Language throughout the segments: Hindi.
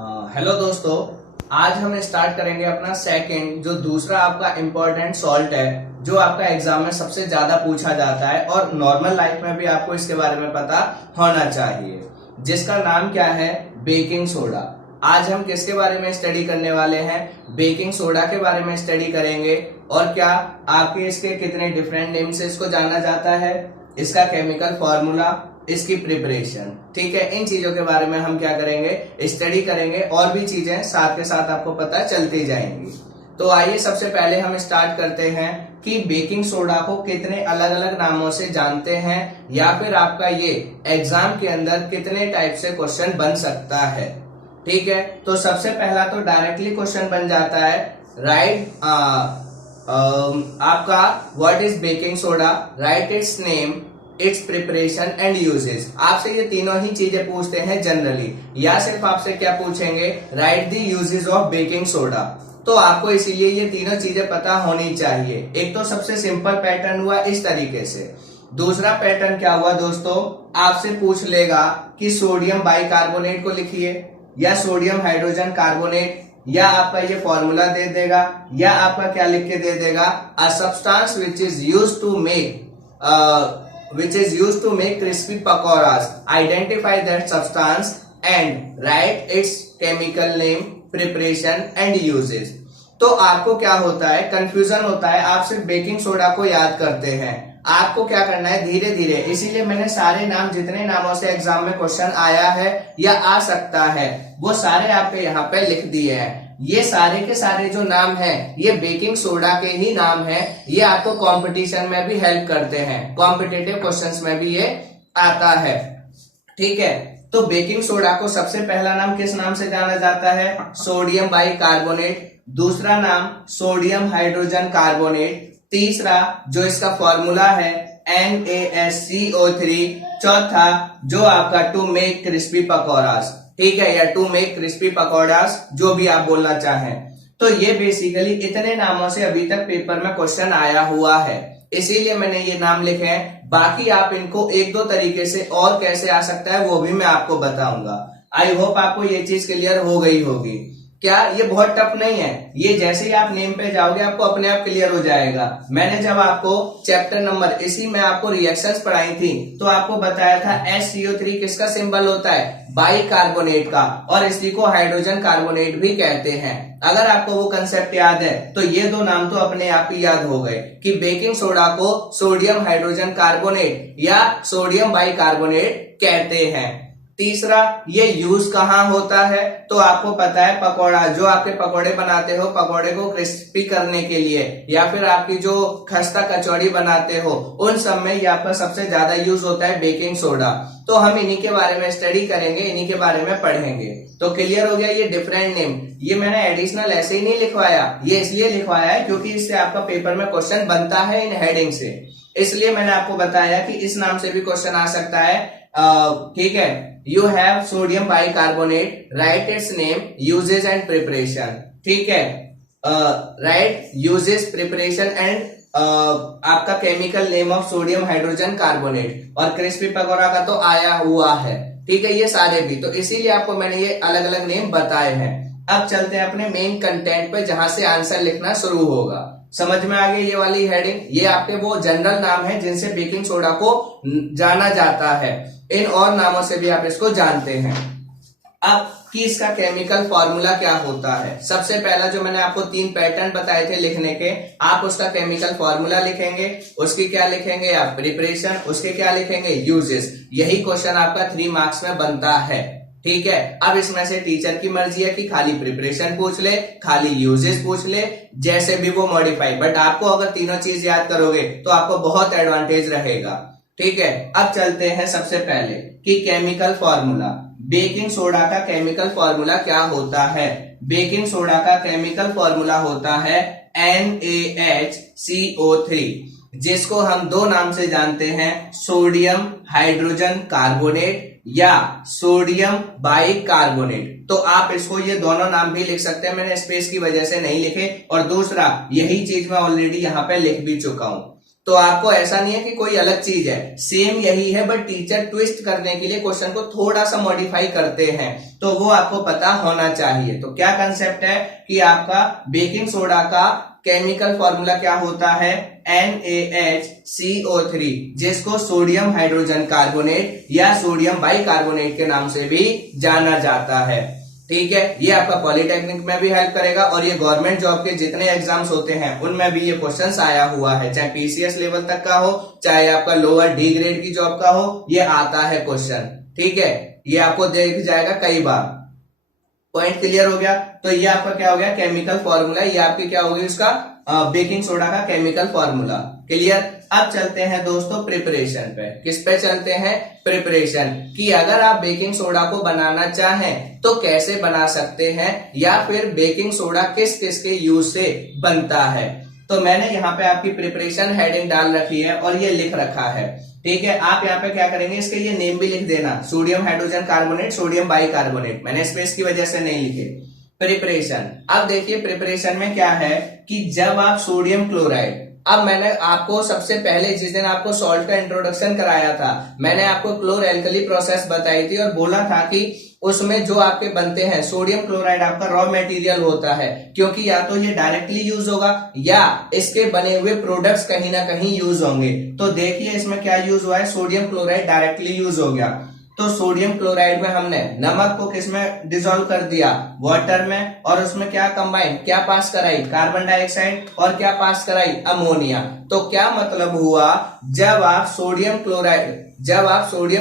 हेलो दोस्तों, आज हम स्टार्ट करेंगे अपना सेकंड जो दूसरा आपका इम्पोर्टेंट सॉल्ट है जो आपका एग्जाम में सबसे ज्यादा पूछा जाता है और नॉर्मल लाइफ में भी आपको इसके बारे में पता होना चाहिए, जिसका नाम क्या है? Baking soda. आज हम किसके बारे में स्टडी करने वाले हैं? बेकिंग सोडा के बारे में स्टडी करेंगे। और क्या आपके इसके कितने डिफरेंट नेम से इसको जाना जाता है, इसका केमिकल फॉर्मूला, इसकी प्रिपरेशन। ठीक है, इन चीजों के बारे में हम क्या करेंगे? स्टडी करेंगे और भी चीजें साथ के साथ आपको पता चलती जाएंगी। तो आइए सबसे पहले हम स्टार्ट करते हैं कि बेकिंग सोडा को कितने अलग अलग नामों से जानते हैं या फिर आपका ये एग्जाम के अंदर कितने टाइप से क्वेश्चन बन सकता है। ठीक है, तो सबसे पहला तो डायरेक्टली क्वेश्चन बन जाता है, राइट आपका what is baking soda, right it's name, it's preparation and uses. आपसे ये तीनों ही चीजें पूछते हैं जनरली, या सिर्फ आपसे क्या पूछेंगे? Right the uses of baking soda. तो आपको इसीलिए ये तीनों चीजें पता होनी चाहिए। एक तो सबसे सिंपल पैटर्न हुआ इस तरीके से। दूसरा पैटर्न क्या हुआ दोस्तों? आपसे पूछ लेगा कि सोडियम बाइकार्बोनेट को लिखिए या सोडियम हाइड्रोजन कार्बोनेट, या आपका ये फॉर्मूला दे देगा, या आपका क्या लिख के दे देगा? A substance which is used to make crispy pakoras. Identify that substance and write its chemical name, preparation and uses. तो आपको क्या होता है? कंफ्यूजन होता है। आप सिर्फ बेकिंग सोडा को याद करते हैं। आपको क्या करना है? धीरे धीरे, इसीलिए मैंने सारे नाम, जितने नामों से एग्जाम में क्वेश्चन आया है या आ सकता है, वो सारे आपके यहाँ पे लिख दिए हैं। ये सारे के सारे जो नाम हैं, ये बेकिंग सोडा के ही नाम हैं। ये आपको कंपटीशन में भी हेल्प करते हैं, कॉम्पिटिटिव क्वेश्चंस में भी ये आता है। ठीक है, तो बेकिंग सोडा को सबसे पहला नाम किस नाम से जाना जाता है? Sodium bicarbonate. दूसरा नाम सोडियम हाइड्रोजन कार्बोनेट। तीसरा जो इसका फॉर्मूला है NaSCO3। चौथा जो आपका टू मेक क्रिस्पी पकौड़ास, ठीक है, या टू मेक क्रिस्पी पकौड़ास, जो भी आप बोलना चाहें। तो ये बेसिकली इतने नामों से अभी तक पेपर में क्वेश्चन आया हुआ है, इसीलिए मैंने ये नाम लिखे हैं। बाकी आप इनको एक दो तरीके से और कैसे आ सकता है वो भी मैं आपको बताऊंगा। आई होप आपको ये चीज क्लियर हो गई होगी। क्या ये बहुत टफ नहीं है? ये जैसे ही आप नेम पे जाओगे आपको अपने आप क्लियर हो जाएगा। मैंने जब आपको चैप्टर नंबर इसी में आपको रिएक्शंस पढ़ाई थी तो आपको बताया था SCO3 किसका सिंबल होता है? बाइकार्बोनेट का, और इसी को हाइड्रोजन कार्बोनेट भी कहते हैं। अगर आपको वो कंसेप्ट याद है तो ये दो नाम तो अपने आप ही याद हो गए कि बेकिंग सोडा को सोडियम हाइड्रोजन कार्बोनेट या सोडियम बाइकार्बोनेट कहते हैं। तीसरा, ये यूज कहाँ होता है? तो आपको पता है, पकौड़ा, जो आपके पकौड़े बनाते हो, पकौड़े को क्रिस्पी करने के लिए, या फिर आपकी जो खस्ता कचौड़ी बनाते हो, उन सब में ये आपका सबसे ज्यादा यूज होता है बेकिंग सोडा। तो हम इन्हीं के बारे में स्टडी करेंगे, इन्हीं के बारे में पढ़ेंगे। तो क्लियर हो गया ये डिफरेंट नेम। ये मैंने एडिशनल ऐसे ही नहीं लिखवाया, ये इसलिए लिखवाया है क्योंकि इससे आपका पेपर में क्वेश्चन बनता है इन हेडिंग से, इसलिए मैंने आपको बताया कि इस नाम से भी क्वेश्चन आ सकता है। ठीक है, you have sodium bicarbonate, right it's name, uses and preparation. ठीक है, राइट यूजेस, प्रिपरेशन एंड आपका chemical name of sodium hydrogen carbonate. और क्रिस्पी पकौड़ा का तो आया हुआ है। ठीक है, ये सारे भी, तो इसीलिए आपको मैंने ये अलग अलग नेम बताए हैं। अब चलते हैं अपने मेन कंटेंट पे, जहां से आंसर लिखना शुरू होगा। समझ में आ गई ये वाली हेडिंग? ये आपके वो जनरल नाम है जिनसे बेकिंग सोडा को जाना जाता है। इन और नामों से भी आप इसको जानते हैं। अब कि इसका केमिकल फॉर्मूला क्या होता है? सबसे पहला जो मैंने आपको 3 पैटर्न बताए थे लिखने के, आप उसका केमिकल फॉर्मूला लिखेंगे, उसकी क्या लिखेंगे आप? प्रिपरेशन, उसके क्या लिखेंगे? यूजेस। यही क्वेश्चन आपका 3 मार्क्स में बनता है। ठीक है, अब इसमें से टीचर की मर्जी है कि खाली प्रिपरेशन पूछ ले, खाली यूजेस पूछ ले, जैसे भी वो मॉडिफाई। बट आपको अगर तीनों चीज याद करोगे तो आपको बहुत एडवांटेज रहेगा। ठीक है, अब चलते हैं सबसे पहले कि केमिकल फॉर्मूला, बेकिंग सोडा का केमिकल फॉर्मूला क्या होता है? बेकिंग सोडा का केमिकल फॉर्मूला होता है NaHCO3, जिसको हम दो नाम से जानते हैं, सोडियम हाइड्रोजन कार्बोनेट या सोडियम बाइकार्बोनेट। तो आप इसको ये दोनों नाम भी लिख सकते हैं, मैंने स्पेस की वजह से नहीं लिखे। और दूसरा, यही चीज मैं ऑलरेडी यहाँ पे लिख भी चुका हूं। तो आपको ऐसा नहीं है कि कोई अलग चीज है, सेम यही है, बट टीचर ट्विस्ट करने के लिए क्वेश्चन को थोड़ा सा मॉडिफाई करते हैं, तो वो आपको पता होना चाहिए। तो क्या कंसेप्ट है कि आपका बेकिंग सोडा का केमिकल फॉर्मूला क्या होता है, NaHCO3, जिसको सोडियम हाइड्रोजन कार्बोनेट या सोडियम बाइकार्बोनेट के नाम से भी जाना जाता है। ठीक है, ये आपका पॉलिटेक्निक में भी हेल्प करेगा और ये गवर्नमेंट जॉब के जितने एग्जाम्स होते हैं उनमें भी ये क्वेश्चंस आया हुआ है, चाहे पीसीएस लेवल तक का हो, चाहे आपका लोअर डी ग्रेड की जॉब का हो, ये आता है क्वेश्चन। ठीक है, ये आपको देख जाएगा कई बार। पॉइंट क्लियर हो गया? तो ये आपका क्या हो गया, केमिकल फॉर्मूला, ये आपकी क्या होगी उसका बेकिंग सोडा का केमिकल फॉर्मूला। क्लियर? अब चलते हैं दोस्तों प्रिपरेशन पे। किस पे चलते हैं? प्रिपरेशन, कि अगर आप बेकिंग सोडा को बनाना चाहें तो कैसे बना सकते हैं, या फिर बेकिंग सोडा किस किस के यूज से बनता है। तो मैंने यहाँ पे आपकी प्रिपरेशन हेडिंग डाल रखी है और ये लिख रखा है। ठीक है, आप यहाँ पे क्या करेंगे, इसके ये नेम भी लिख देना, sodium hydrogen carbonate, sodium bicarbonate. मैंने स्पेस की वजह से नहीं लिखे। प्रिपरेशन, अब देखिए प्रिपरेशन में क्या है कि जब आप सोडियम क्लोराइड, अब मैंने आपको सबसे पहले जिस दिन आपको सॉल्ट का इंट्रोडक्शन कराया था, मैंने आपको क्लोर एल्कली प्रोसेस बताई थी और बोला था कि उसमें जो आपके बनते हैं, सोडियम क्लोराइड आपका रॉ मटेरियल होता है, क्योंकि या तो ये डायरेक्टली यूज होगा या इसके बने हुए प्रोडक्ट्स कहीं ना कहीं यूज होंगे। तो देखिए इसमें क्या यूज हुआ है, सोडियम क्लोराइड डायरेक्टली यूज हो गया। तो सोडियम क्लोराइड में हमने नमक को किसमें डिसॉल्व कर दिया, वाटर में, और उसमें क्या कंबाइन, क्या पास कराई, कार्बन डाइऑक्साइड, और क्या पास कराई, अमोनिया। तो क्या मतलब हुआ, जब आप सोडियम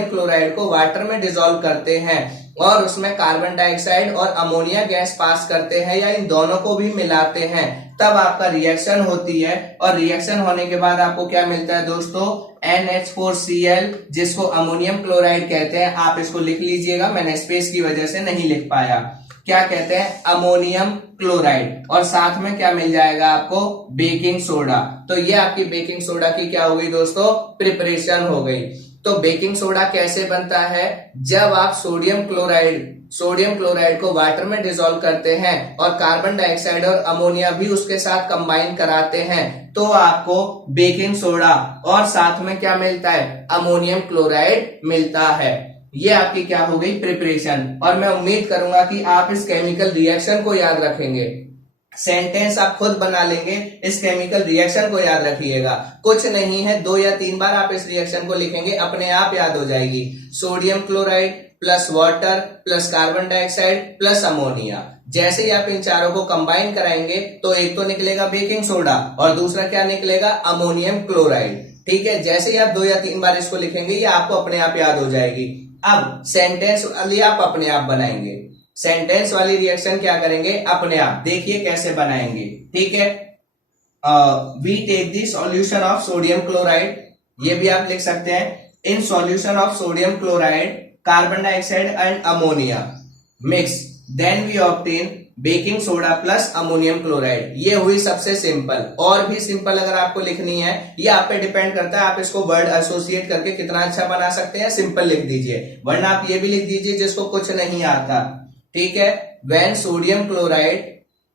क्लोराइड को वाटर में डिसॉल्व करते हैं और उसमें कार्बन डाइऑक्साइड और अमोनिया गैस पास करते हैं, या इन दोनों को भी मिलाते हैं, तब आपका रिएक्शन होती है। और रिएक्शन होने के बाद आपको क्या मिलता है दोस्तों, NH4Cl, जिसको अमोनियम क्लोराइड कहते हैं। आप इसको लिख लीजिएगा, मैंने स्पेस की वजह से नहीं लिख पाया। क्या कहते हैं, अमोनियम क्लोराइड, और साथ में क्या मिल जाएगा आपको, बेकिंग सोडा। तो ये आपकी बेकिंग सोडा की क्या हो गई दोस्तों, प्रिपरेशन हो गई। तो बेकिंग सोडा कैसे बनता है, जब आप सोडियम क्लोराइड को वाटर में डिसॉल्व करते हैं और कार्बन डाइऑक्साइड और अमोनिया भी उसके साथ कंबाइन कराते हैं, तो आपको बेकिंग सोडा और साथ में क्या मिलता है, अमोनियम क्लोराइड मिलता है। ये आपकी क्या हो गई, प्रिपरेशन। और मैं उम्मीद करूंगा कि आप इस केमिकल रिएक्शन को याद रखेंगे, सेंटेंस आप खुद बना लेंगे, इस केमिकल रिएक्शन को याद रखिएगा। कुछ नहीं है, 2 या 3 बार आप इस रिएक्शन को लिखेंगे, अपने आप याद हो जाएगी। Sodium chloride plus water plus carbon dioxide plus ammonia, जैसे ही आप इन चारों को कंबाइन कराएंगे तो एक तो निकलेगा बेकिंग सोडा और दूसरा क्या निकलेगा, अमोनियम क्लोराइड। ठीक है, जैसे ही आप 2 या 3 बार इसको लिखेंगे, ये आपको अपने आप याद हो जाएगी। अब सेंटेंस वाली आप अपने आप बनाएंगे, सेंटेंस वाली रिएक्शन क्या करेंगे, अपने आप देखिए कैसे बनाएंगे। ठीक है, we take the solution of sodium chloride, ये भी आप लिख सकते हैं, in solution of sodium chloride, carbon dioxide and ammonia mix, then we obtain baking soda plus ammonium chloride. ये हुई सबसे सिंपल। और भी सिंपल अगर आपको लिखनी है, ये आप पे डिपेंड करता है, आप इसको वर्ड एसोसिएट करके कितना अच्छा बना सकते हैं। सिंपल लिख दीजिए, वरना आप ये भी लिख दीजिए जिसको कुछ नहीं आता। ठीक है, when sodium chloride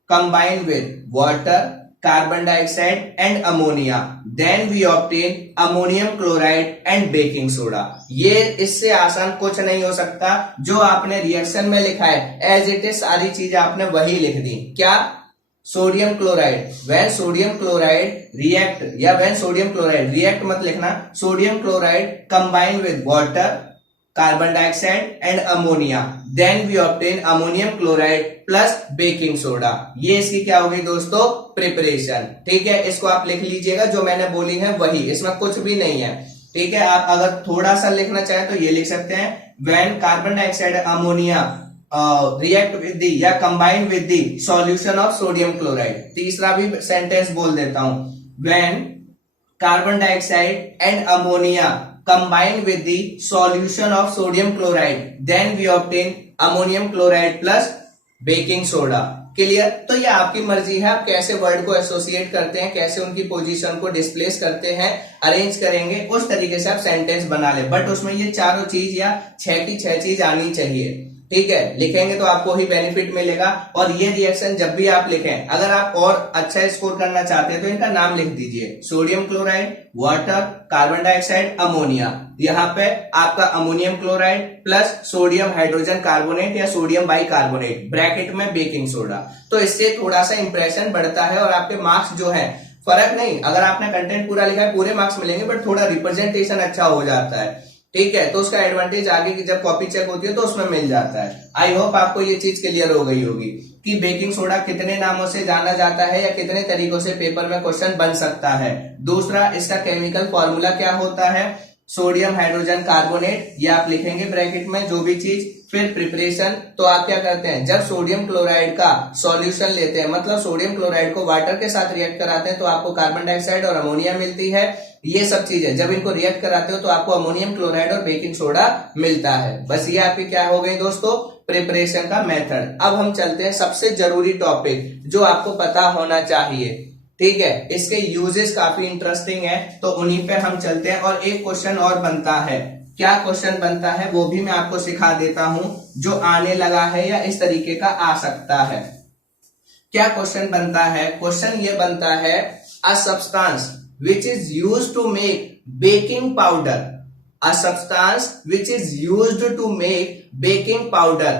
combine with water, carbon dioxide and ammonia, then we obtain ammonium chloride and baking soda। ये इससे आसान कुछ नहीं हो सकता। जो आपने रिएक्शन में लिखा है एज इट इज सारी चीज आपने वही लिख दी। क्या, sodium chloride, when sodium chloride react, या when sodium chloride react मत लिखना, sodium chloride combine with water, carbon dioxide and ammonia, then we obtain ammonium chloride plus baking soda. ये इसकी क्या होगी दोस्तों, प्रिपरेशन। ठीक है, इसको आप लिख लीजिएगा, जो मैंने बोली है वही, इसमें कुछ भी नहीं है। ठीक है, आप अगर थोड़ा सा लिखना चाहें तो ये लिख सकते हैं, when carbon dioxide ammonia react with the या combine with the solution of sodium chloride. तीसरा भी सेंटेंस बोल देता हूं, when carbon dioxide and ammonia combine with the solution of sodium chloride, then we obtain ammonium chloride plus baking soda। Clear? तो ये आपकी मर्जी है, आप कैसे वर्ड को एसोसिएट करते हैं, कैसे उनकी पोजीशन को डिस्प्लेस करते हैं, अरेंज करेंगे, उस तरीके से आप सेंटेंस बना ले। बट उसमें ये चारों चीज या 6 की 6 चीज आनी चाहिए। ठीक है, लिखेंगे तो आपको ही बेनिफिट मिलेगा। और ये रिएक्शन जब भी आप लिखें, अगर आप और अच्छा स्कोर करना चाहते हैं तो इनका नाम लिख दीजिए, sodium chloride, water, carbon dioxide, ammonia. यहाँ पे आपका ammonium chloride plus sodium hydrogen carbonate या सोडियम बाइकार्बोनेट, ब्रैकेट में बेकिंग सोडा। तो इससे थोड़ा सा इंप्रेशन बढ़ता है और आपके मार्क्स जो है, फर्क नहीं, अगर आपने कंटेंट पूरा लिखा है पूरे मार्क्स मिलेंगे, बट थोड़ा रिप्रेजेंटेशन अच्छा हो जाता है। ठीक है, तो उसका एडवांटेज आगे की जब कॉपी चेक होती है तो उसमें मिल जाता है। आई होप आपको ये चीज क्लियर हो गई होगी कि बेकिंग सोडा कितने नामों से जाना जाता है या कितने तरीकों से पेपर में क्वेश्चन बन सकता है। दूसरा, इसका केमिकल फॉर्मूला क्या होता है, सोडियम हाइड्रोजन कार्बोनेट, ये आप लिखेंगे ब्रैकेट में जो भी चीज। फिर प्रिपरेशन, तो आप क्या करते हैं, जब सोडियम क्लोराइड का सॉल्यूशन लेते हैं, मतलब सोडियम क्लोराइड को वाटर के साथ रिएक्ट कराते हैं तो आपको कार्बन डाइऑक्साइड और अमोनिया मिलती है। ये सब चीजें जब इनको रिएक्ट कराते हो तो आपको अमोनियम क्लोराइड और बेकिंग सोडा मिलता है। बस ये आपकी क्या हो गई दोस्तों, प्रिपरेशन का मेथड। अब हम चलते हैं सबसे जरूरी टॉपिक जो आपको पता होना चाहिए। ठीक है, इसके यूजेस काफी इंटरेस्टिंग है, तो उन्हीं पे हम चलते हैं। और एक क्वेश्चन और बनता है, क्या क्वेश्चन बनता है वो भी मैं आपको सिखा देता हूं, जो आने लगा है या इस तरीके का आ सकता है। क्या क्वेश्चन बनता है, क्वेश्चन ये बनता है, a substance which is used to make baking powder, a substance which is used to make baking powder,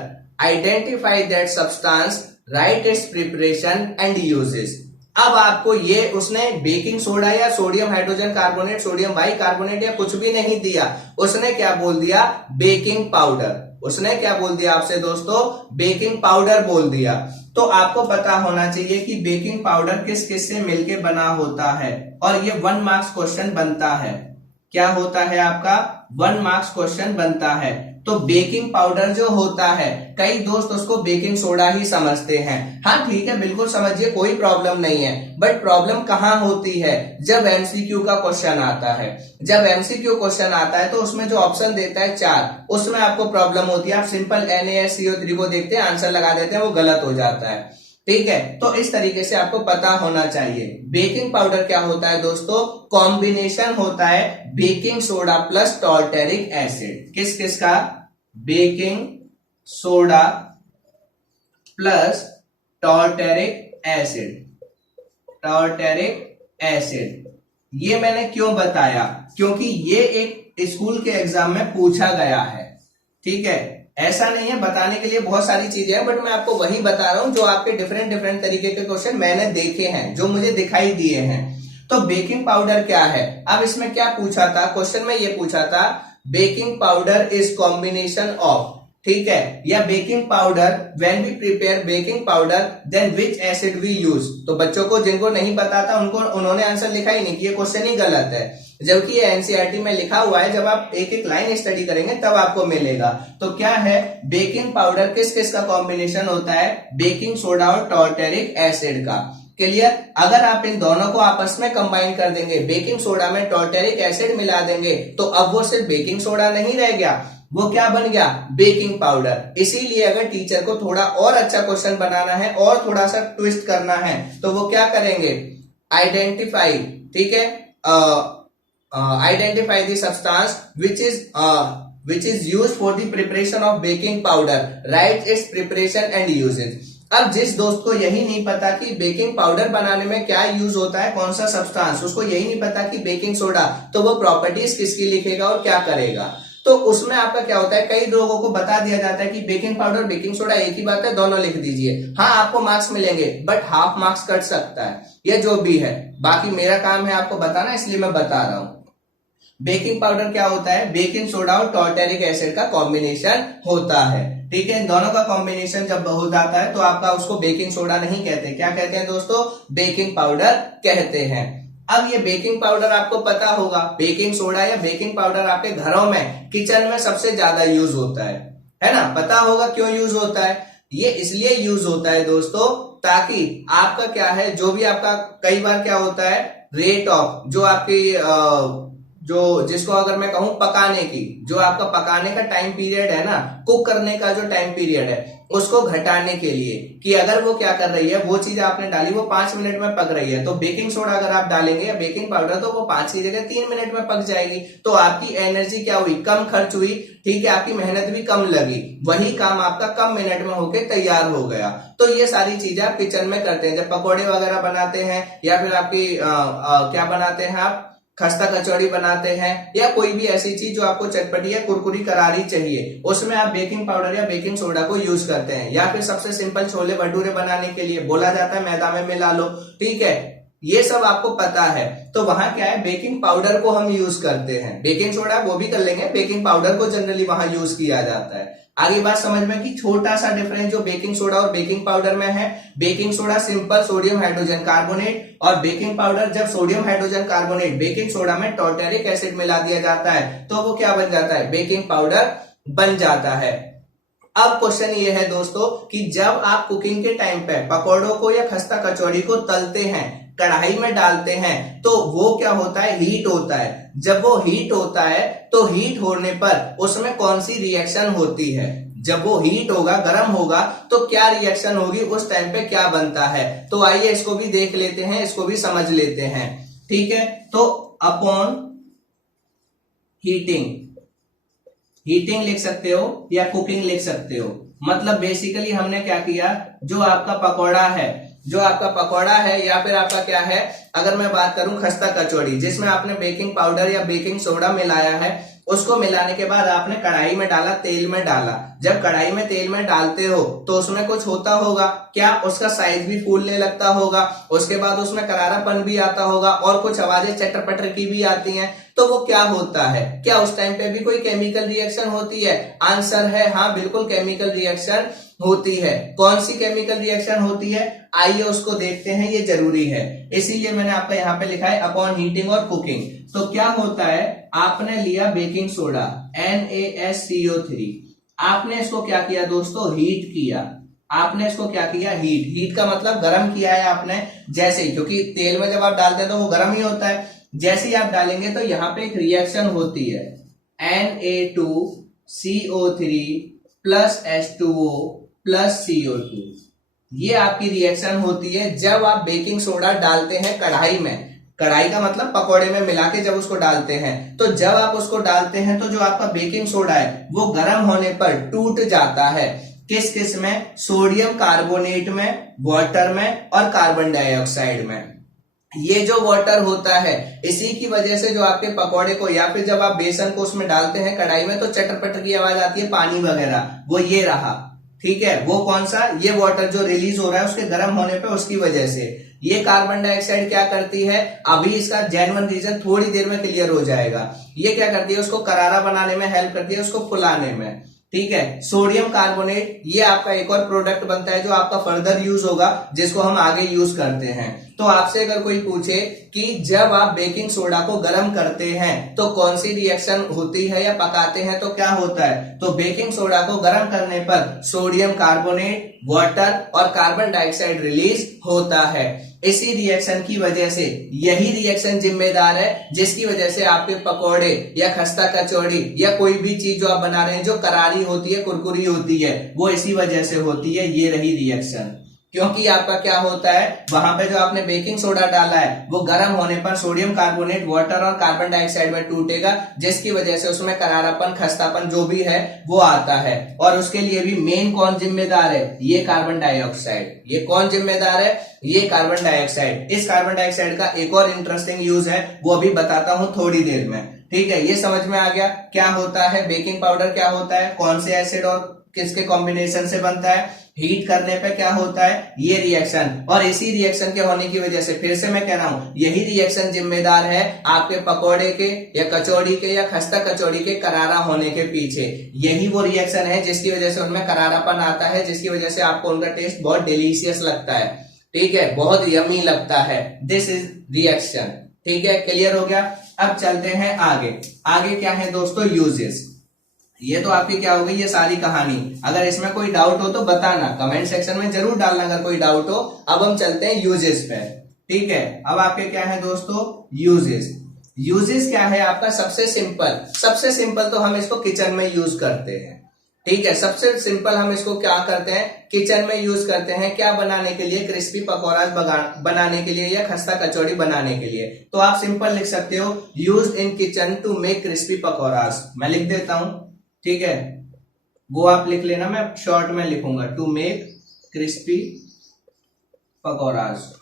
identify that substance, write its preparation and uses। अब आपको ये उसने बेकिंग सोडा या sodium hydrogen carbonate, sodium bicarbonate या कुछ भी नहीं दिया, उसने क्या बोल दिया, बेकिंग पाउडर। उसने क्या बोल दिया आपसे दोस्तों, बेकिंग पाउडर बोल दिया। तो आपको पता होना चाहिए कि बेकिंग पाउडर किस किस से मिलके बना होता है, और ये 1 मार्क्स क्वेश्चन बनता है। क्या होता है आपका, 1 मार्क्स क्वेश्चन बनता है। तो बेकिंग पाउडर जो होता है, कई दोस्त उसको बेकिंग सोडा ही समझते हैं। हाँ ठीक है, बिल्कुल समझिए, कोई प्रॉब्लम नहीं है, बट प्रॉब्लम कहाँ होती है, जब एमसीक्यू का क्वेश्चन आता है। जब एमसीक्यू क्वेश्चन आता है तो उसमें जो ऑप्शन देता है 4, उसमें आपको प्रॉब्लम होती है। आप सिंपल NaSCO3 को देखते हैं, आंसर लगा देते हैं, वो गलत हो जाता है। ठीक है, तो इस तरीके से आपको पता होना चाहिए। बेकिंग पाउडर क्या होता है दोस्तों, कॉम्बिनेशन होता है baking soda plus tartaric acid. किस किस का, baking soda plus tartaric acid. Tartaric acid, ये मैंने क्यों बताया, क्योंकि ये एक स्कूल के एग्जाम में पूछा गया है। ठीक है, ऐसा नहीं है, बताने के लिए बहुत सारी चीजें हैं, बट मैं आपको वही बता रहा हूं जो आपके डिफरेंट डिफरेंट तरीके के क्वेश्चन मैंने देखे हैं, जो मुझे दिखाई दिए हैं। तो बेकिंग पाउडर क्या है, अब इसमें क्या पूछा था, क्वेश्चन में ये पूछा था, baking powder is combination of, ठीक है, या baking powder, when we prepare baking powder then which acid we use. तो बच्चों को जिनको नहीं पता था उन्होंने आंसर लिखा ही नहीं कि ये क्वेश्चन ही गलत है, जबकि ये एनसीईआरटी में लिखा हुआ है। जब आप एक एक लाइन स्टडी करेंगे तब आपको मिलेगा। तो क्या है, बेकिंग पाउडर किस किस का कॉम्बिनेशन होता है, बेकिंग सोडा और टार्टेरिक एसिड का। क्लियर, अगर आप इन दोनों को आपस में कंबाइन कर देंगे, बेकिंग सोडा में टार्टेरिक एसिड मिला देंगे, तो अब वो सिर्फ बेकिंग सोडा नहीं रह गया, वो क्या बन गया, बेकिंग पाउडर। इसीलिए अगर टीचर को थोड़ा और अच्छा क्वेश्चन बनाना है और थोड़ा सा ट्विस्ट करना है तो वो क्या करेंगे, आइडेंटिफाई, ठीक है, identify the substance which is used for the preparation of baking powder, write its preparation and usage। अब जिस दोस्त को यही नहीं पता कि बेकिंग पाउडर बनाने में क्या यूज होता है, कौन सा सब्सटेंस, उसको यही नहीं पता कि बेकिंग सोडा, तो वो प्रॉपर्टीज किसकी लिखेगा और क्या करेगा। तो उसमें आपका क्या होता है, कई लोगों को बता दिया जाता है कि बेकिंग पाउडर बेकिंग सोडा एक ही बात है, दोनों लिख दीजिए। हाँ आपको मार्क्स मिलेंगे, बट हाफ मार्क्स कट सकता है, ये जो भी है। बाकी मेरा काम है आपको बताना, इसलिए मैं बता रहा हूं। बेकिंग पाउडर क्या होता है, बेकिंग सोडा और टार्टेरिक एसिड का कॉम्बिनेशन होता है। ठीक है, इन दोनों का कॉम्बिनेशन जब हो जाता है तो आपका उसको बेकिंग सोडा नहीं कहते, क्या कहते हैं दोस्तों, बेकिंग पाउडर कहते हैं। अब ये बेकिंग पाउडर आपको पता होगा, बेकिंग सोडा या बेकिंग पाउडर आपके घरों में, किचन में सबसे ज्यादा यूज होता है ना, पता होगा क्यों यूज होता है। ये इसलिए यूज होता है दोस्तों, ताकि आपका क्या है, जो भी आपका, कई बार क्या होता है, रेट ऑफ, जो आपकी जो जिसको अगर मैं कहूं पकाने की, जो आपका पकाने का टाइम पीरियड है ना, कुक करने का जो टाइम पीरियड है उसको घटाने के लिए, कि अगर वो क्या कर रही है, वो चीज आपने डाली वो 5 मिनट में पक रही है, तो बेकिंग सोडा अगर आप डालेंगे या बेकिंग पाउडर तो वो 5 की जगह 3 मिनट में पक जाएगी। तो आपकी एनर्जी क्या हुई, कम खर्च हुई, ठीक है, आपकी मेहनत भी कम लगी, वही काम आपका कम मिनट में होके तैयार हो गया। तो ये सारी चीजें आप किचन में करते हैं, जब पकौड़े वगैरह बनाते हैं या फिर आपकी क्या बनाते हैं आप, खस्ता कचौड़ी बनाते हैं, या कोई भी ऐसी चीज जो आपको चटपटी या कुरकुरी करारी चाहिए, उसमें आप बेकिंग पाउडर या बेकिंग सोडा को यूज करते हैं। या फिर सबसे सिंपल छोले भटूरे बनाने के लिए बोला जाता है मैदा में मिला लो, ठीक है, ये सब आपको पता है। तो वहां क्या है, बेकिंग पाउडर को हम यूज करते हैं, बेकिंग सोडा वो भी कर लेंगे, बेकिंग पाउडर को जनरली वहां यूज किया जाता है। आगे बात समझ में कि छोटा सा डिफरेंस जो बेकिंग सोडा और बेकिंग पाउडर में है, baking soda simple sodium hydrogen carbonate, और बेकिंग पाउडर जब sodium hydrogen carbonate baking soda में टॉर्टेरिक एसिड मिला दिया जाता है तो वो क्या बन जाता है, बेकिंग पाउडर बन जाता है। अब क्वेश्चन ये है दोस्तों कि जब आप कुकिंग के टाइम पे पकौड़ों को या खस्ता कचौड़ी को तलते हैं, कढ़ाई में डालते हैं, तो वो क्या होता है, हीट होता है। जब वो हीट होता है तो हीट होने पर उसमें कौन सी रिएक्शन होती है, जब वो हीट होगा, गर्म होगा, तो क्या रिएक्शन होगी, उस टाइम पे क्या बनता है। तो आइए इसको भी देख लेते हैं, इसको भी समझ लेते हैं, ठीक है। तो अपॉन हीटिंग, हीटिंग लिख सकते हो या कुकिंग लिख सकते हो। मतलब बेसिकली हमने क्या किया, जो आपका पकौड़ा है, जो आपका पकौड़ा है या फिर आपका क्या है, अगर मैं बात करूं खस्ता कचौड़ी, जिसमें आपने बेकिंग पाउडर या बेकिंग सोडा मिलाया है, उसको मिलाने के बाद आपने कढ़ाई में डाला, तेल में डाला। जब कढ़ाई में तेल में डालते हो तो उसमें कुछ होता होगा, क्या उसका साइज भी फूलने लगता होगा, उसके बाद उसमें करारापन भी आता होगा और कुछ आवाजें चटर पटर की भी आती हैं। तो वो क्या होता है, क्या उस टाइम पे भी कोई केमिकल रिएक्शन होती है? आंसर है हाँ, बिल्कुल केमिकल रिएक्शन होती है। कौन सी केमिकल रिएक्शन होती है, आइए उसको देखते हैं, ये जरूरी है, इसीलिए मैंने आपका यहाँ पे लिखा है अपॉन हीटिंग और कुकिंग। तो क्या होता है, आपने लिया बेकिंग सोडा NaSCO3, आपने इसको क्या किया दोस्तों, हीट किया। आपने इसको क्या किया, हीट, हीट का मतलब गर्म किया है आपने। जैसे ही, क्योंकि तेल में जब आप डालते हैं तो वो गर्म ही होता है, जैसे ही आप डालेंगे तो यहाँ पे एक रिएक्शन होती है, Na2CO3 plus H2O plus CO2, ये आपकी रिएक्शन होती है जब आप बेकिंग सोडा डालते हैं कढ़ाई में। कढ़ाई का मतलब पकोड़े में मिला के जब उसको डालते हैं, तो जब आप उसको डालते हैं तो जो आपका बेकिंग सोडा है वो गर्म होने पर टूट जाता है। किस किस में, सोडियम कार्बोनेट में, वाटर में और कार्बन डाइऑक्साइड में। ये जो वाटर होता है, इसी की वजह से जो आपके पकोड़े को या फिर जब आप बेसन को उसमें डालते हैं कढ़ाई में तो चटर पटर की आवाज आती है, पानी वगैरह, वो ये रहा, ठीक है। वो कौन सा, ये वाटर जो रिलीज हो रहा है उसके गर्म होने पे, उसकी वजह से। ये कार्बन डाइऑक्साइड क्या करती है, अभी इसका जेन्युइन रीजन थोड़ी देर में क्लियर हो जाएगा। ये क्या करती है, उसको करारा बनाने में हेल्प करती है, उसको फुलाने में, ठीक है। सोडियम कार्बोनेट, ये आपका एक और प्रोडक्ट बनता है जो आपका फर्दर यूज होगा, जिसको हम आगे यूज करते हैं। तो आपसे अगर कोई पूछे कि जब आप बेकिंग सोडा को गर्म करते हैं तो कौन सी रिएक्शन होती है या पकाते हैं तो क्या होता है, तो बेकिंग सोडा को गर्म करने पर सोडियम कार्बोनेट, वाटर और कार्बन डाइऑक्साइड रिलीज होता है। इसी रिएक्शन की वजह से, यही रिएक्शन जिम्मेदार है जिसकी वजह से आपके पकोड़े या खस्ता कचौड़ी या कोई भी चीज जो आप बना रहे हैं जो करारी होती है, कुरकुरी होती है, वो इसी वजह से होती है। ये रही रिएक्शन, क्योंकि आपका क्या होता है, वहां पे जो आपने बेकिंग सोडा डाला है वो गर्म होने पर सोडियम कार्बोनेट, वाटर और कार्बन डाइऑक्साइड में टूटेगा, जिसकी वजह से उसमें करारापन, खस्तापन जो भी है वो आता है। और उसके लिए भी मेन कौन जिम्मेदार है, ये कार्बन डाइऑक्साइड। ये कौन जिम्मेदार है, ये कार्बन डाइऑक्साइड। इस कार्बन डाइऑक्साइड का एक और इंटरेस्टिंग यूज है, वो अभी बताता हूं थोड़ी देर में, ठीक है। ये समझ में आ गया क्या होता है, बेकिंग पाउडर क्या होता है, कौन से एसिड और किसके कॉम्बिनेशन से बनता है, हीट करने पे क्या होता है, ये रिएक्शन। और इसी रिएक्शन के होने की वजह से, फिर से मैं कह रहा हूं, यही रिएक्शन जिम्मेदार है आपके पकोड़े के या कचौड़ी के या खस्ता कचौड़ी के करारा होने के पीछे। यही वो रिएक्शन है जिसकी वजह से उनमें करारापन आता है, जिसकी वजह से आपको उनका टेस्ट बहुत डिलीशियस लगता है, ठीक है, बहुत यमी लगता है। दिस इज रिएक्शन, ठीक है, क्लियर हो गया। अब चलते हैं आगे। आगे क्या है दोस्तों, यूजेस। ये तो आपकी क्या हो गई ये सारी कहानी। अगर इसमें कोई डाउट हो तो बताना, कमेंट सेक्शन में जरूर डालना अगर कोई डाउट हो। अब हम चलते हैं यूजेस पे, ठीक है। अब आपके क्या है दोस्तों, यूजेस। यूजेस क्या है आपका? सबसे सिंपल तो हम इसको किचन में यूज करते हैं, ठीक है। सबसे सिंपल हम इसको क्या करते हैं? किचन में यूज करते हैं। क्या बनाने के लिए? क्रिस्पी पकौड़ा बनाने के लिए या खस्ता कचौड़ी बनाने के लिए। तो आप सिंपल लिख सकते हो used in kitchen to make crispy pakoras. मैं लिख देता हूं, ठीक है, वो आप लिख लेना, मैं शॉर्ट में लिखूंगा टू मेक क्रिस्पी पकौड़ास,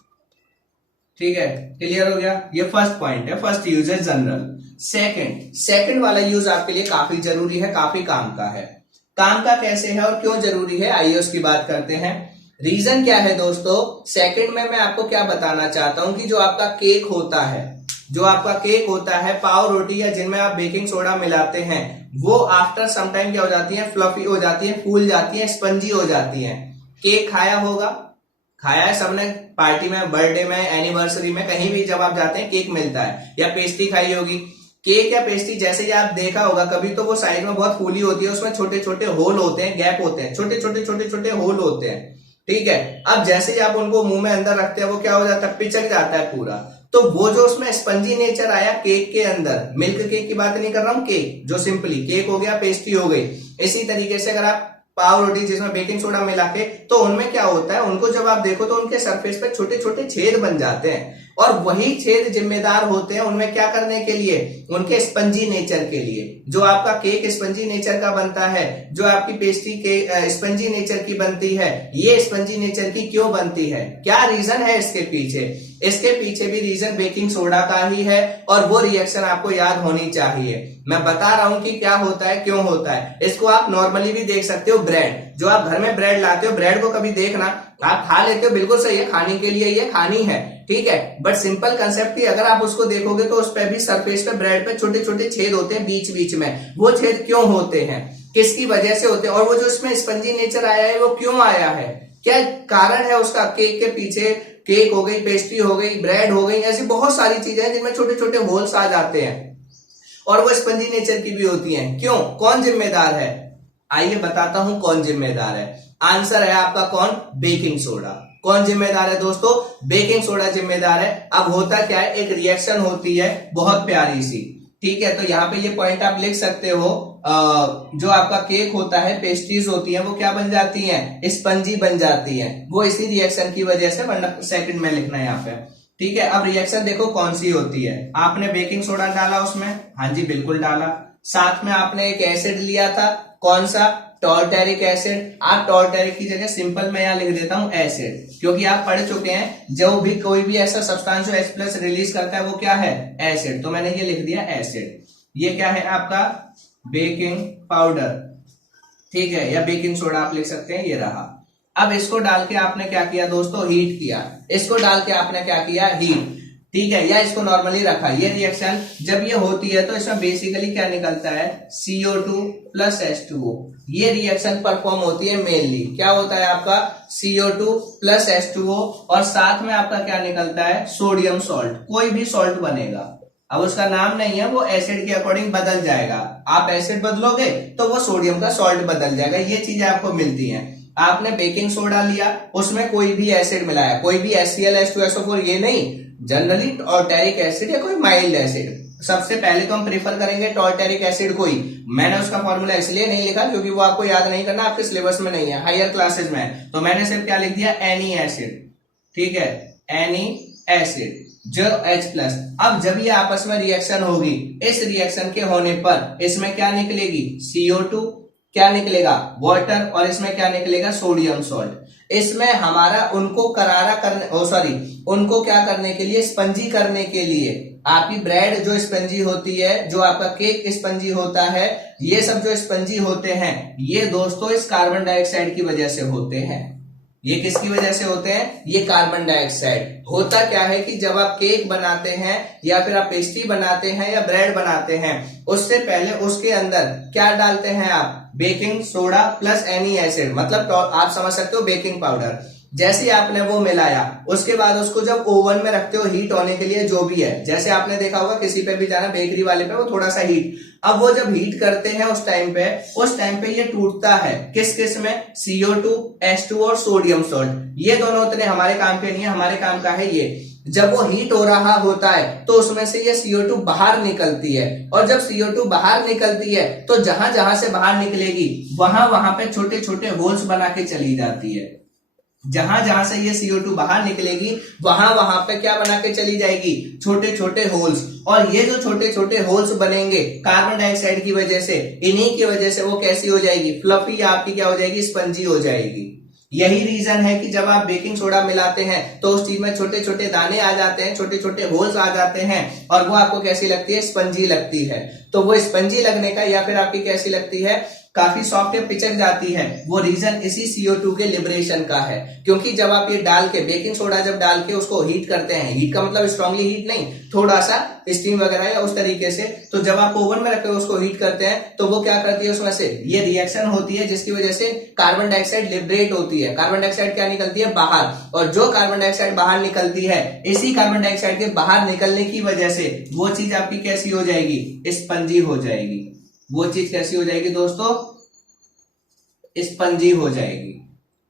ठीक है। क्लियर हो गया? ये फर्स्ट पॉइंट है, फर्स्ट यूज है जनरल। सेकंड वाला यूज आपके लिए काफी जरूरी है, काफी काम का है। काम का कैसे है और क्यों जरूरी है, आइए उसकी बात करते हैं। रीजन क्या है दोस्तों? सेकंड में मैं आपको क्या बताना चाहता हूं कि जो आपका केक होता है, पाव रोटी या जिनमें आप बेकिंग सोडा मिलाते हैं, वो आफ्टर सम टाइम क्या हो जाती है? फ्लफी हो जाती है, फूल जाती है, स्पंजी हो जाती है। केक खाया है सबने, पार्टी में, बर्थडे में, एनिवर्सरी में, कहीं भी जब आप जाते हैं केक मिलता है, या पेस्ट्री खाई होगी। केक या पेस्ट्री जैसे ही आप देखा होगा कभी, तो वो साइड में बहुत फूली होती है, उसमें छोटे छोटे होल होते हैं, गैप होते हैं, छोटे छोटे होल होते हैं, ठीक है। अब जैसे ही आप उनको मुंह में अंदर रखते हैं, वो क्या हो जाता है? पिचक जाता है पूरा। तो वो जो उसमें स्पंजी नेचर आया केक के अंदर, मिल्क केक की बात नहीं कर रहा हूं, केक जो सिंपली केक हो गया, पेस्ट्री हो गई। इसी तरीके से अगर आप पाव रोटी जिसमें बेकिंग सोडा मिला के, तो उनमें क्या होता है? उनको जब आप देखो तो उनके सरफेस पे छोटे छोटे छेद बन जाते हैं, और वही छेद जिम्मेदार होते हैं उनमें क्या करने के लिए? उनके स्पंजी नेचर के लिए। जो आपका केक स्पंजी नेचर का बनता है, जो आपकी पेस्ट्री के स्पंजी नेचर की बनती है, ये स्पंजी नेचर की क्यों बनती है? क्या रीजन है इसके पीछे? इसके पीछे भी रीजन बेकिंग सोडा का ही है, और वो रिएक्शन आपको याद होनी चाहिए। मैं बता रहा हूं कि क्या होता है, क्यों होता है। इसको आप नॉर्मली भी देख सकते हो। ब्रेड, जो आप घर में ब्रेड लाते हो, ब्रेड को कभी देखना, आप खा लेते हो, बिल्कुल सही है, खाने के लिए ये खानी है, ठीक है। बट सिंपल कंसेप्ट की अगर आप उसको देखोगे तो उस पर भी सरफेस पे, ब्रेड पे छोटे छोटे छेद होते हैं बीच बीच में। वो छेद क्यों होते हैं, किसकी वजह से होते हैं, और वो जो इसमें स्पंजी नेचर आया है वो क्यों आया है, क्या कारण है उसका? केक के पीछे, केक हो गई, पेस्ट्री हो गई, ब्रेड हो गई, ऐसी बहुत सारी चीजें हैं जिनमें छोटे छोटे होल्स आ जाते हैं, और वो स्पंजी नेचर की भी होती हैं। क्यों? कौन जिम्मेदार है? आइए बताता हूं कौन जिम्मेदार है। आंसर है आपका कौन? Baking soda. कौन जिम्मेदार है दोस्तों? बेकिंग सोडा जिम्मेदार है। अब होता क्या है, एक रिएक्शन होती है बहुत प्यारी सी, ठीक है। तो यहाँ पे ये पॉइंट आप लिख सकते हो, जो आपका केक होता है, पेस्ट्रीज होती हैं, वो क्या बन जाती हैं? स्पंजी बन जाती हैं, वो इसी रिएक्शन की वजह से, वरना सेकंड में लिखना है यहाँ पे, ठीक है। अब रिएक्शन देखो कौन सी होती है। आपने बेकिंग सोडा डाला उसमें, हाँ जी बिल्कुल डाला। साथ में आपने एक एसिड लिया था, कौन सा? टॉर्टेरिक एसिड। आप टॉर्टेरिक की जगह सिंपल मैं यहां लिख देता हूं एसिड, क्योंकि आप पढ़ चुके हैं जो भी कोई भी ऐसा सब्सटेंस जो H+ रिलीज करता है वो क्या है? एसिड। तो मैंने ये लिख दिया एसिड। ये क्या है आपका? बेकिंग पाउडर, ठीक है, या बेकिंग सोडा आप लिख सकते हैं, ये रहा। अब इसको डाल के आपने क्या किया दोस्तों? हीट किया। इसको डाल के आपने क्या किया? हीट, ठीक है, या इसको नॉर्मली रखा। ये रिएक्शन जब ये होती है तो इसमें बेसिकली क्या निकलता है? CO2 plus H2O। ये रिएक्शन परफॉर्म होती है मेनली, क्या होता है आपका? CO2 प्लस H2O, और साथ में आपका क्या निकलता है? Sodium salt. कोई भी सॉल्ट बनेगा, अब उसका नाम नहीं है, वो एसिड के अकॉर्डिंग बदल जाएगा। आप एसिड बदलोगे तो वो सोडियम का सॉल्ट बदल जाएगा। ये चीजें आपको मिलती हैं। आपने बेकिंग सोडा लिया, उसमें कोई भी एसिड मिलाया, कोई भी HCl, H2SO4, ये नहीं, जनरली टॉर्टेरिक एसिड या कोई माइल्ड एसिड। सबसे पहले तो हम प्रीफर करेंगे टॉर्टेरिक एसिड को ही। मैंने उसका फॉर्मूला इसलिए नहीं लिखा क्योंकि वो आपको याद नहीं करना, आपके सिलेबस में नहीं है, हायर क्लासेस में है। तो मैंने सिर्फ क्या लिख दिया? एनी एसिड, ठीक है, एनी एसिड जो H+। अब जब ये आपस में रिएक्शन होगी, इस रिएक्शन के होने पर इसमें क्या निकलेगी? CO2, क्या निकलेगा? वाटर, और इसमें क्या निकलेगा? Sodium salt. इसमें हमारा उनको करारा करने, उनको क्या करने के लिए? स्पंजी करने के लिए। आपकी ब्रेड जो स्पंजी होती है, जो आपका केक स्पंजी होता है, ये सब जो स्पंजी होते हैं, ये दोस्तों इस कार्बन डाइऑक्साइड की वजह से होते हैं। ये किसकी वजह से होते हैं? ये कार्बन डाइऑक्साइड। होता क्या है कि जब आप केक बनाते हैं, या फिर आप पेस्ट्री बनाते हैं, या ब्रेड बनाते हैं, उससे पहले उसके अंदर क्या डालते हैं आप? Baking soda plus any acid, मतलब आप समझ सकते हो बेकिंग पाउडर। जैसे आपने वो मिलाया, उसके बाद उसको जब ओवन में रखते हो हीट होने के लिए, जो भी है, जैसे आपने देखा होगा किसी पे भी जाना, बेकरी वाले पे, वो थोड़ा सा हीट, अब वो जब हीट करते हैं उस टाइम पे ये टूटता है। किस किस में? CO2, H2 और सोडियम सॉल्ट। ये दोनों उतने हमारे काम के नहीं है, हमारे काम का है ये। जब वो हीट हो रहा होता है तो उसमें से ये CO2 बाहर निकलती है, और जब CO2 बाहर निकलती है तो जहां जहां से बाहर निकलेगी वहां वहां पे छोटे छोटे होल्स बना के चली जाती है। जहां जहां से ये CO2 बाहर निकलेगी वहां वहां पे क्या बना के चली जाएगी, छोटे छोटे होल्स। और ये जो छोटे छोटे होल्स बनेंगे कार्बन डाइऑक्साइड की वजह से, इन्हीं की वजह से वो कैसी हो जाएगी, फ्लफी, आपकी क्या हो जाएगी, स्पंजी हो जाएगी। यही रीजन है कि जब आप बेकिंग सोडा मिलाते हैं तो उस चीज में छोटे छोटे दाने आ जाते हैं, छोटे छोटे होल्स आ जाते हैं, और वो आपको कैसी लगती है, स्पंजी लगती है। तो वो स्पंजी लगने का या फिर आपकी कैसी लगती है, काफी सॉफ्ट या पिचक जाती है, वो रीजन इसी CO2 के लिबरेशन का है। क्योंकि जब आप ये डाल के, बेकिंग सोडा जब डाल के उसको हीट करते हैं, हीट का मतलब स्ट्रांगली हीट नहीं, थोड़ा सा स्टीम वगैरह या उस तरीके से, तो जब आप ओवन में रखकर उसको हीट करते हैं तो वो क्या करती है, उसमें से ये रिएक्शन होती है जिसकी वजह से कार्बन डाइऑक्साइड लिबरेट होती है। कार्बन डाइऑक्साइड क्या निकलती है, बाहर, और जो कार्बन डाइऑक्साइड बाहर निकलती है, इसी कार्बन डाइऑक्साइड के बाहर निकलने की वजह से वो चीज आपकी कैसी हो जाएगी, स्पंजी हो जाएगी। वो चीज कैसी हो जाएगी दोस्तों, स्पंजी हो जाएगी।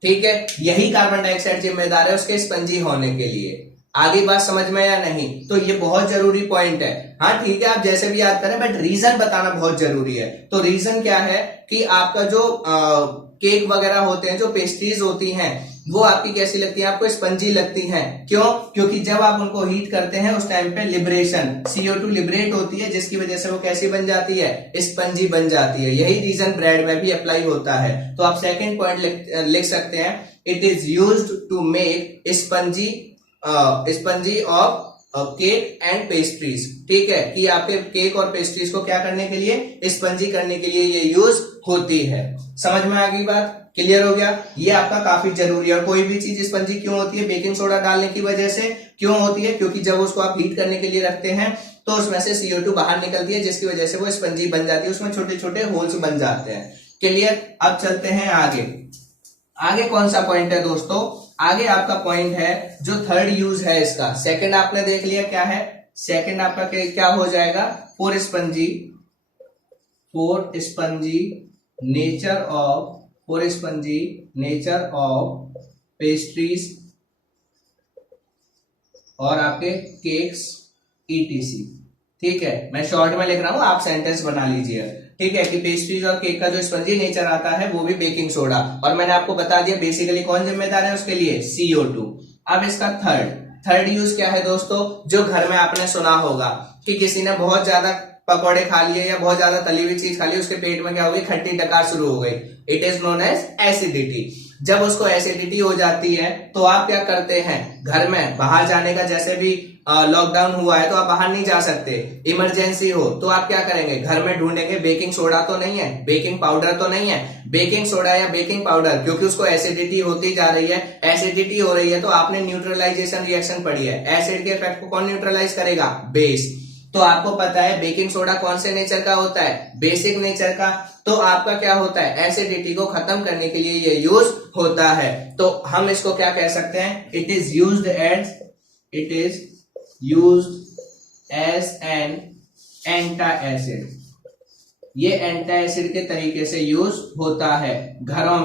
ठीक है, यही कार्बन डाइऑक्साइड जिम्मेदार है उसके स्पंजी होने के लिए। आगे बात समझ में या नहीं, तो ये बहुत जरूरी पॉइंट है। हाँ ठीक है, आप जैसे भी याद करें, बट रीजन बताना बहुत जरूरी है। तो रीजन क्या है कि आपका जो केक वगैरह होते हैं, जो पेस्ट्रीज होती हैं, वो आपकी कैसी लगती है, आपको स्पंजी लगती हैं। क्यों, क्योंकि जब आप उनको हीट करते हैं उस टाइम पे लिबरेशन, CO2 लिबरेट होती है, जिसकी वजह से वो कैसी बन जाती है, स्पंजी बन जाती है। यही रीजन ब्रेड में भी अप्लाई होता है। तो आप सेकेंड पॉइंट लिख सकते हैं, it is used to make spongy of cake and pastries. ठीक है, कि आपके केक और पेस्ट्रीज को क्या करने के लिए, स्पंजी करने के लिए ये यूज होती है। समझ में आ गई बात, क्लियर हो गया। ये आपका काफी जरूरी है। और कोई भी चीज स्पंजी क्यों होती है, बेकिंग सोडा डालने की वजह से क्यों होती है, क्योंकि जब उसको आप हीट करने के लिए रखते हैं तो उसमें से CO2 बाहर निकलती है, जिसकी वजह से वो स्पंजी बन जाती है, उसमें छोटे छोटे होल्स बन जाते हैं। क्लियर। अब चलते हैं आगे। आगे कौन सा पॉइंट है दोस्तों, आगे आपका पॉइंट है जो थर्ड यूज है इसका। सेकंड आपने देख लिया क्या है, सेकंड आपका क्या हो जाएगा, for spongy nature of pastries और आपके केक्स ETC। ठीक है, मैं शॉर्ट में लिख रहा हूं, आप सेंटेंस बना लीजिए। ठीक है, कि पेस्ट्रीज और केक का जो स्पंजी नेचर आता है वो भी बेकिंग सोडा, और मैंने आपको बता दिया बेसिकली कौन जिम्मेदार है उसके लिए, CO2। अब इसका थर्ड यूज क्या है दोस्तों, जो घर में आपने सुना होगा कि किसी ने बहुत ज्यादा पकौड़े खा लिए या बहुत ज्यादा तली हुई चीज खा ली, उसके पेट में क्या हो गई, खट्टी डकार शुरू हो गई। It is known as acidity. जब उसको एसिडिटी हो जाती है तो आप क्या करते हैं, घर में बाहर जाने का, जैसे भी लॉकडाउन हुआ है तो आप बाहर नहीं जा सकते, इमरजेंसी हो, तो आप क्या करेंगे, घर में ढूंढेंगे बेकिंग सोडा तो नहीं है, बेकिंग पाउडर तो नहीं है, बेकिंग सोडा या बेकिंग पाउडर, क्योंकि उसको एसिडिटी होती जा रही है, एसिडिटी हो रही है तो आपने न्यूट्रलाइजेशन रिएक्शन पढ़ी है, एसिड के इफेक्ट को कौन न्यूट्रलाइज करेगा, बेस। तो आपको पता है बेकिंग सोडा कौन से नेचर का होता है, बेसिक नेचर का। तो आपका क्या होता है, एसिडिटी को खत्म करने के लिए ये यूज होता है। तो हम इसको क्या कह सकते हैं, it is used as an antacid. ये एंटा एसिड के तरीके से यूज होता है घरों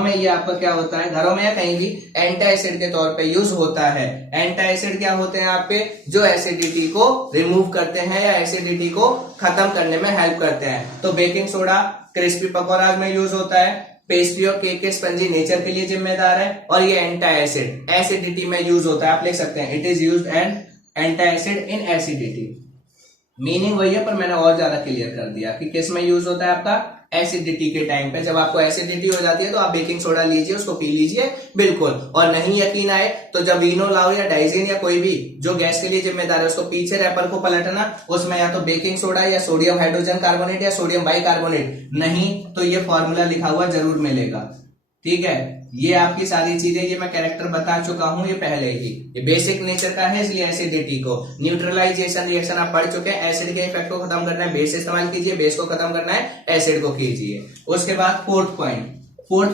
में ये आपका क्या होता है, घरों में या कहीं भी एंटा एसिड के तौर पे यूज होता है। एंटा एसिड क्या होते हैं आपके, जो एसिडिटी को रिमूव करते हैं या एसिडिटी को खत्म करने में हेल्प करते हैं। तो बेकिंग सोडा क्रिस्पी पकौड़ा में यूज होता है, पेस्ट्री और केक के स्पंजी नेचर के लिए जिम्मेदार है, और ये एंटा एसिड एसिडिटी में यूज होता है। आप लिख सकते हैं, it is used an antacid in acidity. Meaning वही है, पर मैंने और ज्यादा क्लियर कर दिया कि किस में यूज होता है, आपका एसिडिटी के टाइम पे। जब आपको एसिडिटी हो जाती है तो आप बेकिंग सोडा लीजिए, उसको पी लीजिए बिल्कुल। और नहीं यकीन आए तो जब वीनो लाओ या डाइजिन या कोई भी जो गैस के लिए जिम्मेदार है, उसको पीछे रैपर को पलटना, उसमें या तो बेकिंग सोडा या सोडियम हाइड्रोजन कार्बोनेट या सोडियम बाइकार्बोनेट, नहीं तो ये फॉर्मूला लिखा हुआ जरूर मिलेगा। ठीक है, ये आपकी सारी चीजें, ये मैं कैरेक्टर बता चुका हूं ये पहले ही। ये बेसिक नेचर का है, इसलिए एसिडिटी को न्यूट्रलाइजेशन रिएक्शन आप पढ़ चुके हैं। एसिड के इफेक्ट को खत्म करना है, बेस इस्तेमाल कीजिए, बेस को खत्म करना है, एसिड को कीजिए। उसके बाद फोर्थ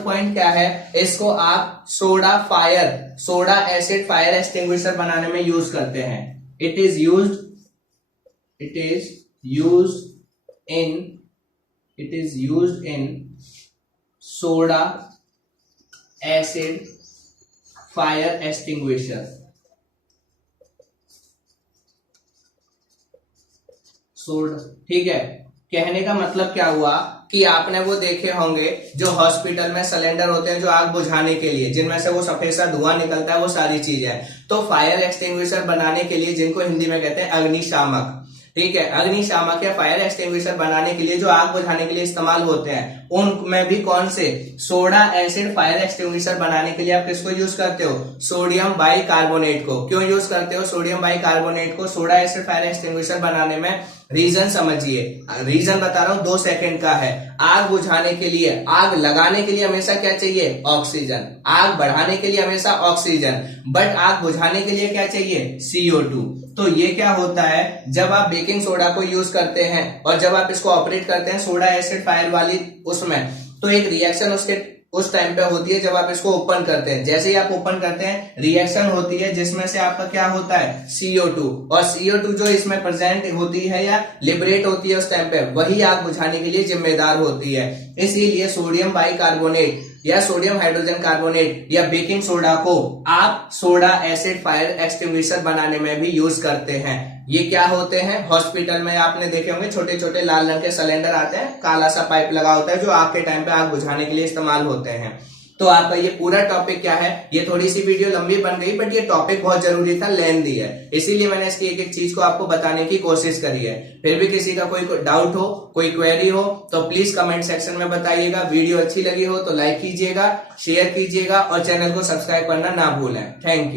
पॉइंट क्या है, इसको आप सोडा एसिड फायर एक्सटिंग्विशर बनाने में यूज करते हैं। It is used in soda acid fire extinguisher. सोड, ठीक है। कहने का मतलब क्या हुआ कि आपने वो देखे होंगे जो हॉस्पिटल में सिलेंडर होते हैं जो आग बुझाने के लिए, जिनमें से वो सफेद सा धुआं निकलता है, वो सारी चीजें। तो फायर एक्सटिंग्विशर बनाने के लिए, जिनको हिंदी में कहते हैं अग्निशामक, ठीक है, अग्निशामक या फायर एक्सटिंग्विशर बनाने के लिए जो आग बुझाने के लिए इस्तेमाल होते हैं, उनमें भी कौन से, सोडा एसिड फायर एक्सटिंग्विशर बनाने के लिए आप किसको यूज करते हो, सोडियम बाइकार्बोनेट को। क्यों यूज करते हो सोडियम बाइकार्बोनेट को सोडा एसिड फायर एक्सटिंग्विशर बनाने में? रीजन समझिए, रीजन बता रहा हूं, 2 सेकंड का है। आग बुझाने के लिए, आग लगाने के लिए हमेशा क्या चाहिए, ऑक्सीजन। आग बढ़ाने के लिए हमेशा ऑक्सीजन, बट आग बुझाने के लिए क्या चाहिए, CO2। तो ये क्या होता है, जब आप बेकिंग सोडा को यूज करते हैं और जब आप इसको ऑपरेट करते हैं सोडा एसिड फायर वाली उसमें, तो एक रिएक्शन उसके उस टाइम पे होती है जब आप इसको ओपन करते हैं। जैसे ही आप ओपन करते हैं रिएक्शन होती है जिसमें से आपका क्या होता है, CO2, और CO2 जो इसमें प्रेजेंट होती है या लिबरेट होती है उस टाइम पे, वही आग बुझाने के लिए जिम्मेदार होती है। इसीलिए सोडियम बाइकार्बोनेट या सोडियम हाइड्रोजन कार्बोनेट या बेकिंग सोडा को आप सोडा एसिड फायर एक्सटिंग्विशर बनाने में भी यूज करते हैं। ये क्या होते हैं, हॉस्पिटल में आपने देखे होंगे छोटे छोटे लाल रंग के सिलेंडर आते हैं, काला सा पाइप लगा होता है जो आग के टाइम पे आग बुझाने के लिए इस्तेमाल होते हैं। तो आपका ये पूरा टॉपिक क्या है, ये थोड़ी सी वीडियो लंबी बन गई, बट ये टॉपिक बहुत जरूरी था, लेंथी है, इसीलिए मैंने इसकी एक एक चीज को आपको बताने की कोशिश करी है। फिर भी किसी का कोई डाउट हो, कोई क्वेरी हो, तो प्लीज कमेंट सेक्शन में बताइएगा। वीडियो अच्छी लगी हो तो लाइक कीजिएगा, शेयर कीजिएगा और चैनल को सब्सक्राइब करना ना भूलें। Thank you.